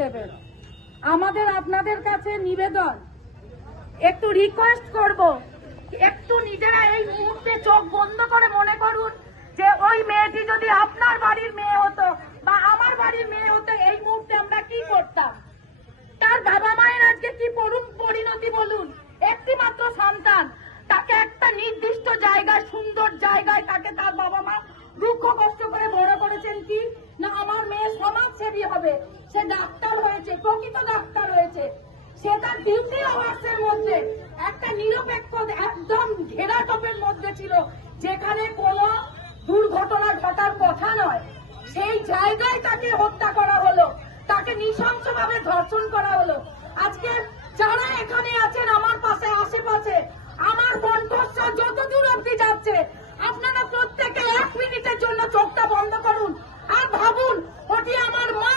দেবেন। আমাদের আপনাদের কাছে নিবেদন, একটু রিকোয়েস্ট করব, একটু নিজেরা এই মুহূর্তে চোখ বন্ধ করে মনে করুন যে ওই মেয়েটি যদি আপনার বাড়ির মেয়ে হতো বা আমার বাড়ির মেয়ে হতো, এই মুহূর্তে আমরা কি করতাম। তার বাবা মায়ের আজকে কি পরিণতি বলুন। একটি মাত্র সন্তান, তাকে একটা নির্দিষ্ট জায়গায়, সুন্দর জায়গায় তাকে তার বাবা মা দুঃখ কষ্ট করে বড় করেছেন কি না, আমার মেয়ে সমাজসেবী হবে, সে ডাক্তার হয়েছে, প্রকৃত ডাক্তার হয়েছে। সে তার ডিউটি আওয়ার্সের মধ্যে একটা নিরপেক্ষ একদম ঘেরাটোপের মধ্যে ছিল, যেখানে কোনো দুর্ঘটনা ঘটার কথা নয়। সেই জায়গায় তাকে হত্যা করা হলো, তাকে নৃশংসভাবে ধর্ষণ করা হলো। আজকে যারা এখানে আছেন আমার পাশে, আশেপাশে, আমার কণ্ঠস্বর যতদূর অব্দি যাচ্ছে, আপনারা প্রত্যেকে 1 মিনিটের জন্য চোখটা বন্ধ করুন আর ভাবুন, ওটি আমার মা,